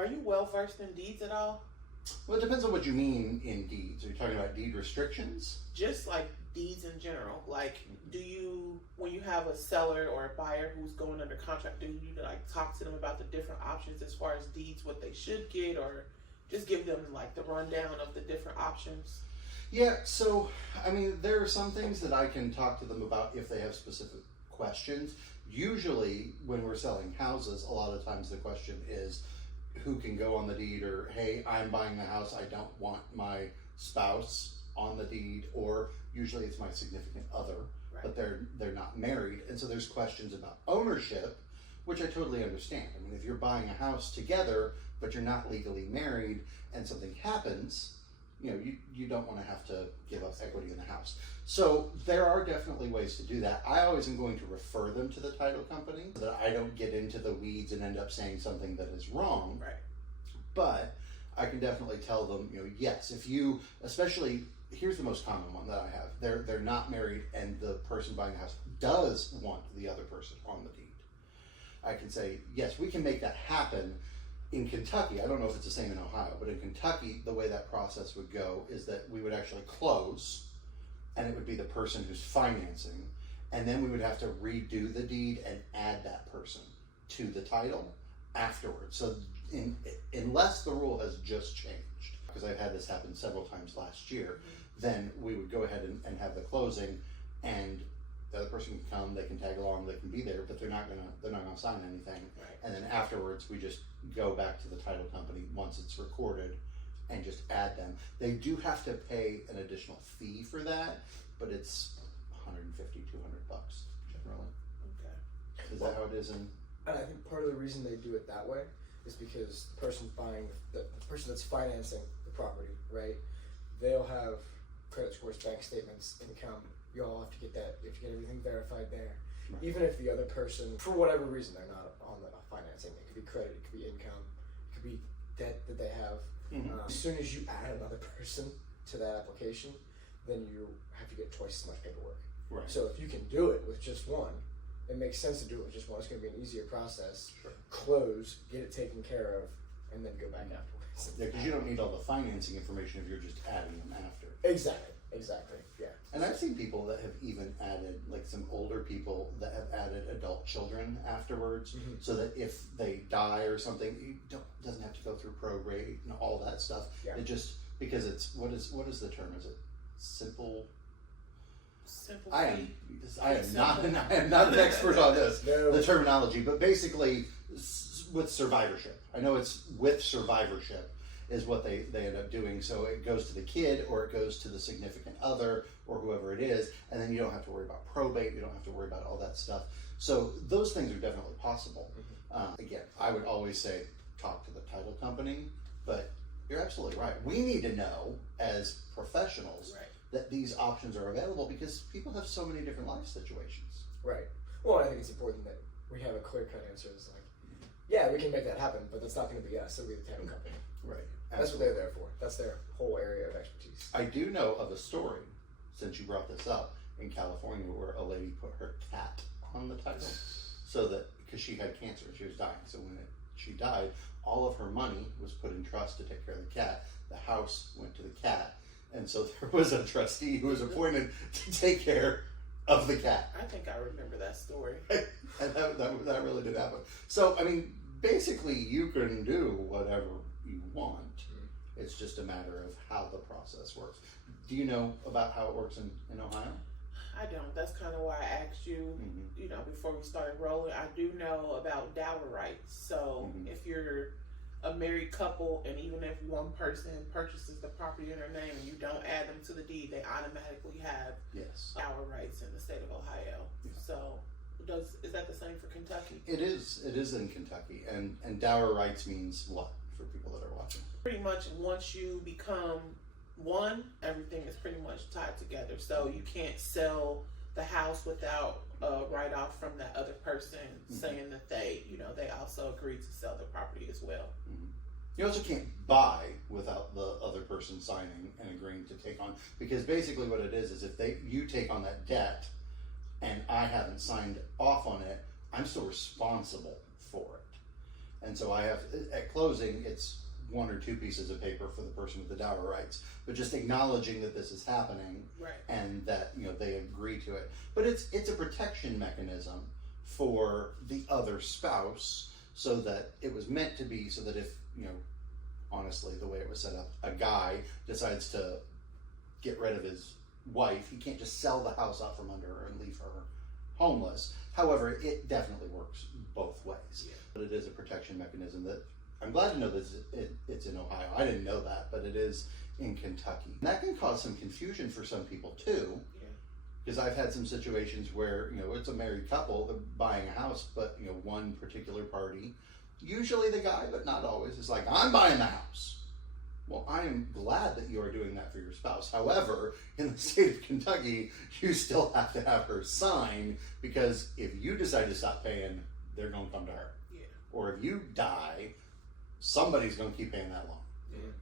Are you well versed in deeds at all? Well, it depends on what you mean in deeds. Are you talking about deed restrictions? Just like deeds in general. Like, do you, when you have a seller or a buyer who's going under contract, do you like talk to them about the different options as far as deeds, what they should get, or just give them like the rundown of the different options? Yeah, so, I mean, there are some things that I can talk to them about if they have specific questions. Usually, when we're selling houses, a lot of times the question is, who can go on the deed, or hey, I'm buying a house, I don't want my spouse on the deed, or usually it's my significant other, right, but they're not married, and so there's questions about ownership, which I totally understand. I mean, if you're buying a house together but you're not legally married and something happens, you don't want to have to give up equity in the house. So there are definitely ways to do that. I always am going to refer them to the title company so that I don't get into the weeds and end up saying something that is wrong. Right. But I can definitely tell them, yes, if you, especially, here's the most common one that I have. They're not married and the person buying the house does want the other person on the deed. I can say, yes, we can make that happen. In Kentucky, I don't know if it's the same in Ohio, but in Kentucky, the way that process would go is that we would actually close, and it would be the person who's financing, and then we would have to redo the deed and add that person to the title afterwards. So unless the rule has just changed, because I've had this happen several times last year, then we would go ahead and have the closing, and the other person can come, they can tag along, they can be there, but they're not gonna sign anything. Right. And then afterwards, we just go back to the title company once it's recorded and just add them. They do have to pay an additional fee for that, but it's $150, $200 generally. Okay. Is that how it is in? And I think part of the reason they do it that way is because the person buying, the person that's financing the property, right? They'll have credit scores, bank statements, income. You all have to get that. You have to get everything verified there. Right. Even if the other person, for whatever reason, they're not on the financing. It could be credit, it could be income, it could be debt that they have. Mm-hmm. As soon as you add another person to that application, then you have to get twice as much paperwork. Right. So if you can do it with just one, it makes sense to do it with just one. It's going to be an easier process. Sure. Close, get it taken care of, and then go back afterwards. Yeah, because you don't need all the financing information if you're just adding them after. Exactly, yeah. And I've seen people that have even added, like some older people that have added adult children afterwards, so that if they die or something, it doesn't have to go through probate and all that stuff. Yeah. It just, because it's, what is the term? Is it simple? I am not an expert on this, No. the terminology, but basically with survivorship. I know it's with survivorship is what they end up doing. So it goes to the kid, or it goes to the significant other, or whoever it is, and then you don't have to worry about probate, you don't have to worry about all that stuff. So those things are definitely possible. Again, I would always say talk to the title company, but you're absolutely right. We need to know as professionals, right, that these options are available, because people have so many different life situations. Right. Well, I think it's important that we have a clear-cut answer. It's like, yeah, we can make that happen, but that's not going to be us. It'll be the title company. Right. That's what they're there for. That's their whole area of expertise. I do know of a story, since you brought this up, in California, where a lady put her cat on the title, so that, because she had cancer, she was dying, so when she died, all of her money was put in trust to take care of the cat. The house went to the cat, and so there was a trustee who was appointed to take care of the cat. I think I remember that story. And that really did happen. So, I mean, basically, you can do whatever you want. It's just a matter of how the process works. Do you know about how it works in Ohio? I don't. That's kind of why I asked you, before we started rolling. I do know about dower rights. So if you're a married couple, and even if one person purchases the property in their name and you don't add them to the deed, they automatically have dower rights in the state of Ohio. Yeah. So is that the same for Kentucky? It is in Kentucky. And dower rights means what for people that are watching? Pretty much once you become one, everything is pretty much tied together. So you can't sell the house without a write-off from that other person saying that they also agreed to sell the property as well. You also can't buy without the other person signing and agreeing to take on, because basically what it is if you take on that debt and I haven't signed off on it, I'm still responsible for it. And so I have, at closing, it's 1 or 2 pieces of paper for the person with the dower rights, but just acknowledging that this is happening, right, and that, you know, they agree to it. But it's a protection mechanism for the other spouse, so that it was meant to be, so that if, you know, honestly, the way it was set up, a guy decides to get rid of his wife, he can't just sell the house out from under her and leave her homeless. However, it definitely works both ways. Yeah. But it is a protection mechanism that I'm glad to know that it's in Ohio. I didn't know that, but it is in Kentucky. And that can cause some confusion for some people too, because I've had some situations where, you know, it's a married couple, they're buying a house, but, you know, one particular party, usually the guy, but not always, is like, I'm buying the house. Well, I am glad that you are doing that for your spouse. However, in the state of Kentucky, you still have to have her sign, because if you decide to stop paying, they're going to come to her. Yeah. Or if you die, somebody's going to keep paying that loan. Yeah.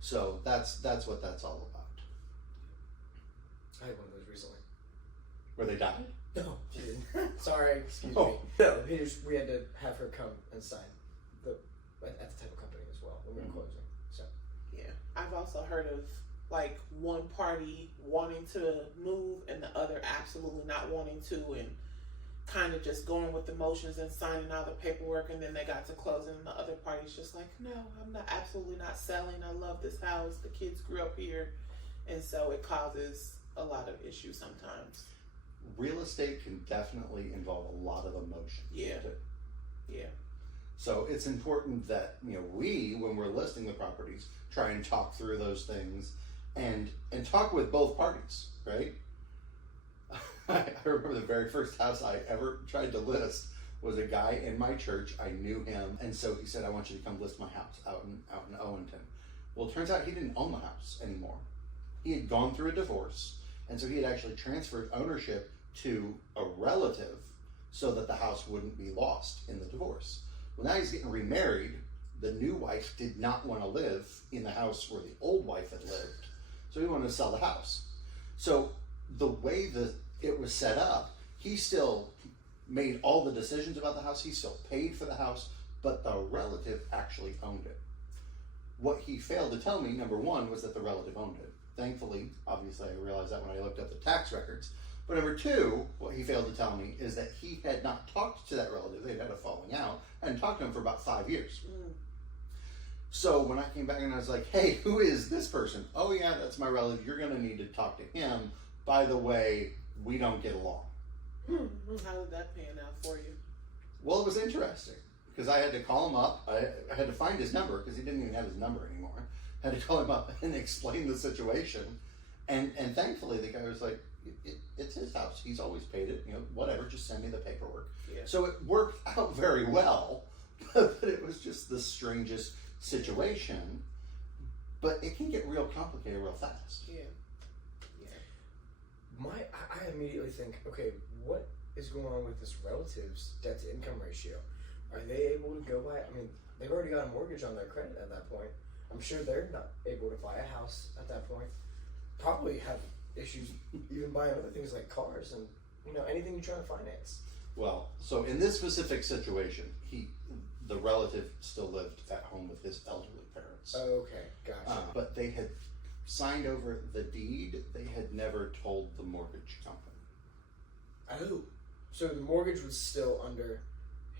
So that's what that's all about. I had one of those recently. Where they died? No, she didn't. Sorry, excuse Oh. me. No, we had to have her come and sign at the title company as well when we were closing. So Yeah, I've also heard of like one party wanting to move and the other absolutely not wanting to, and kind of just going with the motions and signing all the paperwork, and then they got to closing and the other party's just like, no, I'm not, absolutely not selling. I love this house. The kids grew up here. And so it causes a lot of issues sometimes. Real estate can definitely involve a lot of emotion. Yeah. Yeah. So it's important that, you know, we, when we're listing the properties, try and talk through those things and talk with both parties, right? I remember the very first house I ever tried to list was a guy in my church. I knew him, and so he said, I want you to come list my house out in Owenton. Well, it turns out he didn't own the house anymore. He had gone through a divorce, and so he had actually transferred ownership to a relative so that the house wouldn't be lost in the divorce. Well, now he's getting remarried. The new wife did not want to live in the house where the old wife had lived, so he wanted to sell the house. So the way that it was set up, he still made all the decisions about the house, he still paid for the house, but the relative actually owned it. What he failed to tell me, number one, was that the relative owned it. Thankfully, obviously I realized that when I looked up the tax records. But number two, what he failed to tell me is that he had not talked to that relative. They'd had a falling out. I hadn't talked to him for about 5 years. So when I came back and I was like, hey, who is this person? Oh yeah, that's my relative. You're going to need to talk to him. By the way, we don't get along. How did that pan out for you? Well, it was interesting because I had to call him up. I had to find his number because he didn't even have his number anymore. I had to call him up and explain the situation. And thankfully the guy was like, it's his house. He's always paid it. You know, whatever. Just send me the paperwork. Yeah. So it worked out very well, but it was just the strangest situation. But it can get real complicated real fast. Yeah. I immediately think, okay, what is going on with this relative's debt to income ratio? Are they able to go buy? I mean, they've already got a mortgage on their credit at that point. I'm sure they're not able to buy a house at that point. Probably have issues even buying other things like cars and, you know, anything you try to finance. Well, so in this specific situation, the relative still lived at home with his elderly parents. Okay, gotcha. But they had signed over the deed. They had never told the mortgage company. Oh, so the mortgage was still under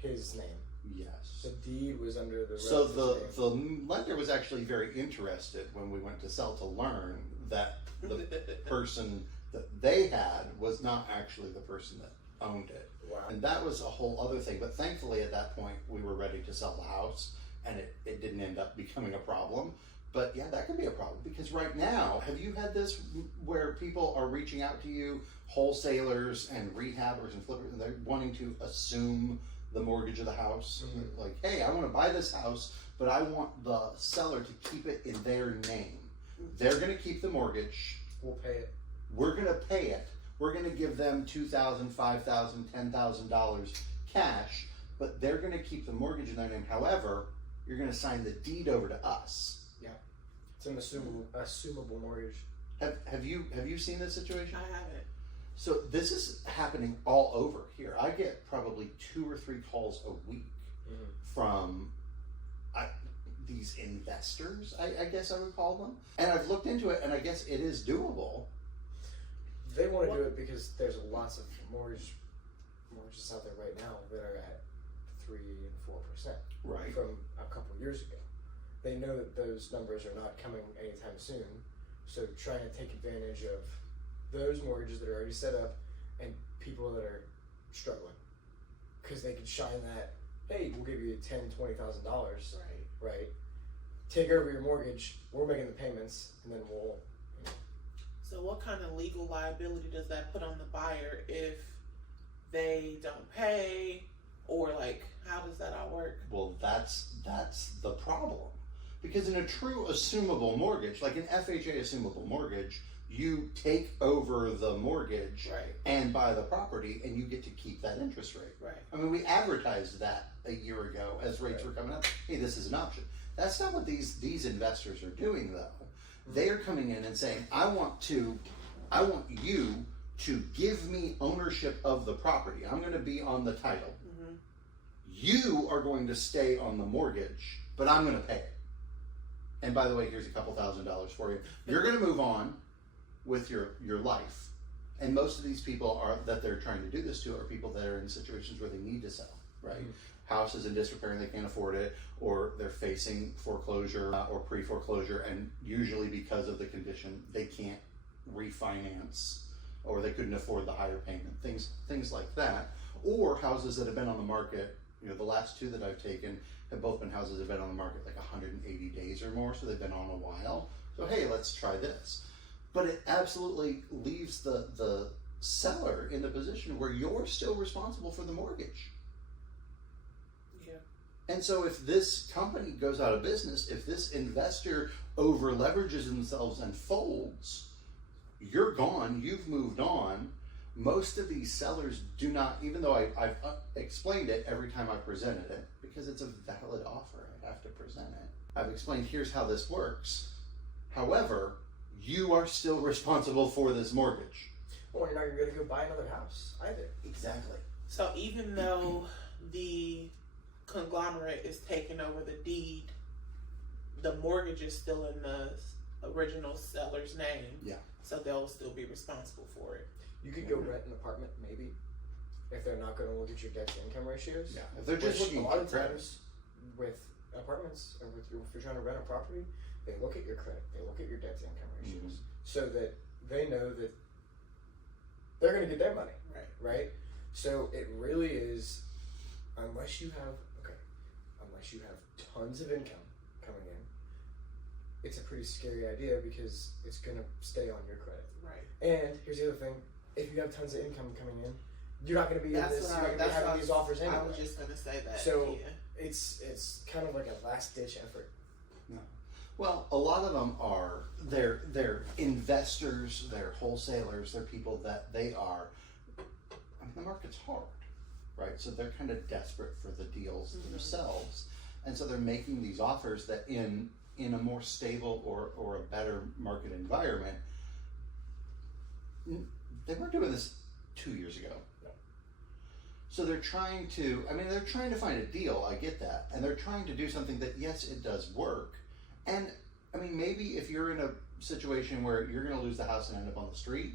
his name. Yes. The deed was under the So relative's name. the lender was actually very interested when we went to sell to learn that the person that they had was not actually the person that owned it. Wow. And that was a whole other thing. But thankfully at that point we were ready to sell the house and it didn't end up becoming a problem. But yeah, that could be a problem because right now, have you had this where people are reaching out to you, wholesalers and rehabbers and flippers, and they're wanting to assume the mortgage of the house? Mm-hmm. Like, hey, I want to buy this house, but I want the seller to keep it in their name. They're going to keep the mortgage. We'll pay it. We're going to pay it. We're going to give them $2,000, $5,000, $10,000 cash, but they're going to keep the mortgage in their name. However, you're going to sign the deed over to us. Yeah, it's an assumable mortgage. Have you seen this situation? I haven't. So this is happening all over here. I get probably 2 or 3 calls a week from these investors, I guess I would call them. And I've looked into it, and I guess it is doable. They want to do it because there's lots of mortgages out there right now that are at 3% and 4%. Right. From a couple years ago. They know that those numbers are not coming anytime soon, so trying to take advantage of those mortgages that are already set up and people that are struggling, because they can shine that, hey, we'll give you $10,000-$20,000, right? Take over your mortgage. We're making the payments, and then we'll. You know. So, what kind of legal liability does that put on the buyer if they don't pay, or like, how does that all work? Well, that's the problem, because in a true assumable mortgage, like an FHA assumable mortgage, you take over the mortgage and buy the property, and you get to keep that interest rate. Right. I mean, we advertised that a year ago as rates were coming up. Hey, this is an option. That's not what these investors are doing, though. They are coming in and saying, I want you to give me ownership of the property. I'm going to be on the title. You are going to stay on the mortgage, but I'm going to pay it. And by the way, here's a couple $1,000s for you. You're going to move on with your life. And most of these people that they're trying to do this to are people that are in situations where they need to sell, right? House is in disrepair and they can't afford it, or they're facing foreclosure or pre-foreclosure, and usually because of the condition, they can't refinance, or they couldn't afford the higher payment, things like that. Or houses that have been on the market, the last two that I've taken have both been houses that have been on the market like 180 days or more, so they've been on a while. So hey, let's try this. But it absolutely leaves the seller in a position where you're still responsible for the mortgage. And so if this company goes out of business, if this investor over leverages themselves and folds, you're gone, you've moved on. Most of these sellers do not, even though I've explained it every time I presented it, because it's a valid offer, I have to present it. I've explained, here's how this works. However, you are still responsible for this mortgage. Well, you're not going to go buy another house either. Exactly. So even though the conglomerate is taking over the deed, the mortgage is still in the original seller's name. Yeah. So they'll still be responsible for it. You could go rent an apartment, maybe, if they're not going to look at your debt to income ratios. Yeah. If they're just a lot of times with apartments, or if you're trying to rent a property, they look at your credit, they look at your debt to income ratios, so that they know that they're going to get their money. Right. So it really is, unless you have tons of income coming in, it's a pretty scary idea, because it's going to stay on your credit. Right. And here's the other thing: if you have tons of income coming in, you're not going to be having these offers anyway. I was just going to say that. So it's kind of like a last ditch effort. No. Well, a lot of them are they're investors, they're wholesalers, they're people that they are. I mean, the market's hard, right? So they're kind of desperate for the deals themselves, and so they're making these offers that in a more stable or a better market environment. They weren't doing this 2 years ago. No. So they're trying to find a deal, I get that. And they're trying to do something that, yes, it does work. And, I mean, maybe if you're in a situation where you're going to lose the house and end up on the street,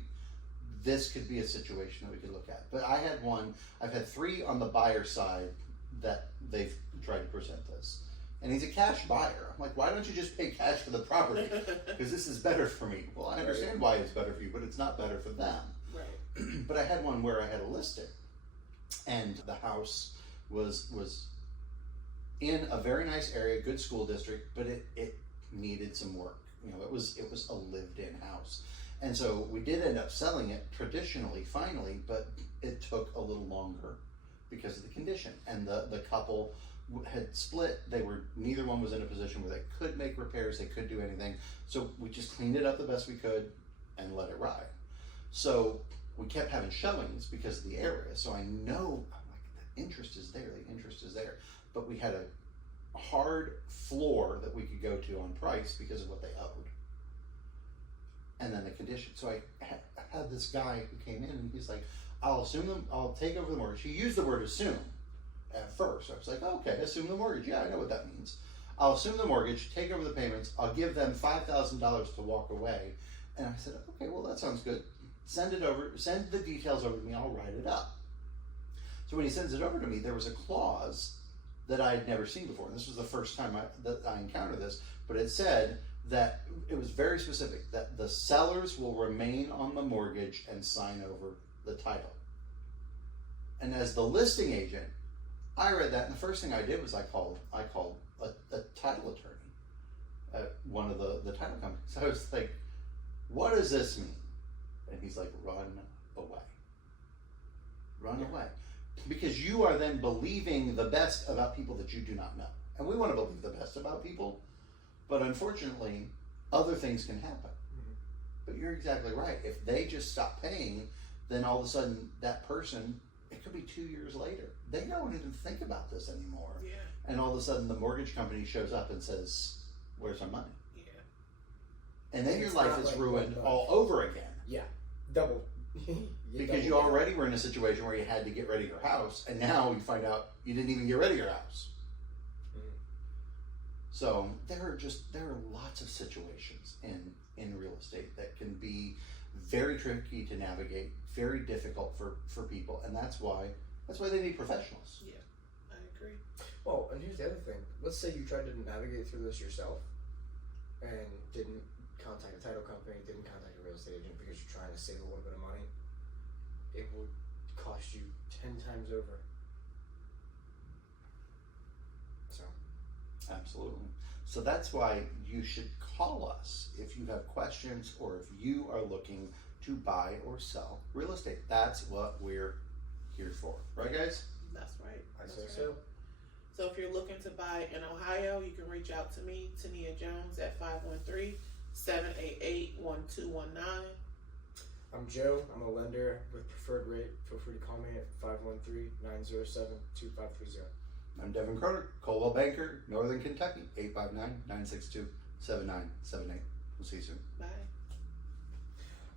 this could be a situation that we could look at. But I've had 3 on the buyer side that they've tried to present this. And he's a cash buyer. I'm like, why don't you just pay cash for the property? Because this is better for me. Well, I understand why it's better for you, but it's not better for them. Right. But I had one where I had a listing, and the house was in a very nice area, good school district, but it needed some work. It was a lived-in house. And so we did end up selling it traditionally, finally, but it took a little longer because of the condition. And the couple had split. Neither one was in a position where they could make repairs, they could do anything. So we just cleaned it up the best we could and let it ride. So we kept having showings because of the area. So I know, I'm like, the interest is there. But we had a hard floor that we could go to on price because of what they owed. And then the condition. So I had this guy who came in and he's like, I'll take over the mortgage. He used the word assume. at first. I was like, okay, assume the mortgage. Yeah, I know what that means. I'll assume the mortgage, take over the payments. I'll give them $5,000 to walk away. And I said, okay, well, that sounds good. Send it over. Send the details over to me. I'll write it up. So when he sends it over to me, there was a clause that I had never seen before. And this was the first time that I encountered this. But it said that it was very specific, that the sellers will remain on the mortgage and sign over the title. And as the listing agent, I read that, and the first thing I did was I called a title attorney at one of the title companies. I was like, what does this mean? And he's like, run away. Run away. Because you are then believing the best about people that you do not know. And we want to believe the best about people, but unfortunately, other things can happen. Mm-hmm. But you're exactly right. If they just stop paying, then all of a sudden that person, it could be 2 years later, they don't even think about this anymore. Yeah. And all of a sudden the mortgage company shows up and says, where's our money? Yeah. And then your life is ruined all over again. Yeah. Double. Because you already were in a situation where you had to get rid of your house, and now you find out you didn't even get rid of your house. Mm-hmm. So there are lots of situations in real estate that can be very tricky to navigate, very difficult for people, and that's why they need professionals. Yeah, I agree. Well, and here's the other thing. Let's say you tried to navigate through this yourself and didn't contact a title company, didn't contact a real estate agent because you're trying to save a little bit of money. It will cost you 10 times over. So. Absolutely. So that's why you should call us if you have questions or if you are looking to buy or sell real estate. That's what we're here for. Right, guys? That's right. I say so. So if you're looking to buy in Ohio, you can reach out to me, Tenia Jones, at 513-788-1219. I'm Joe. I'm a lender with preferred rate. Feel free to call me at 513-907-2530. I'm Devin Croner, Coldwell Banker, Northern Kentucky, 859-962-7978. We'll see you soon. Bye.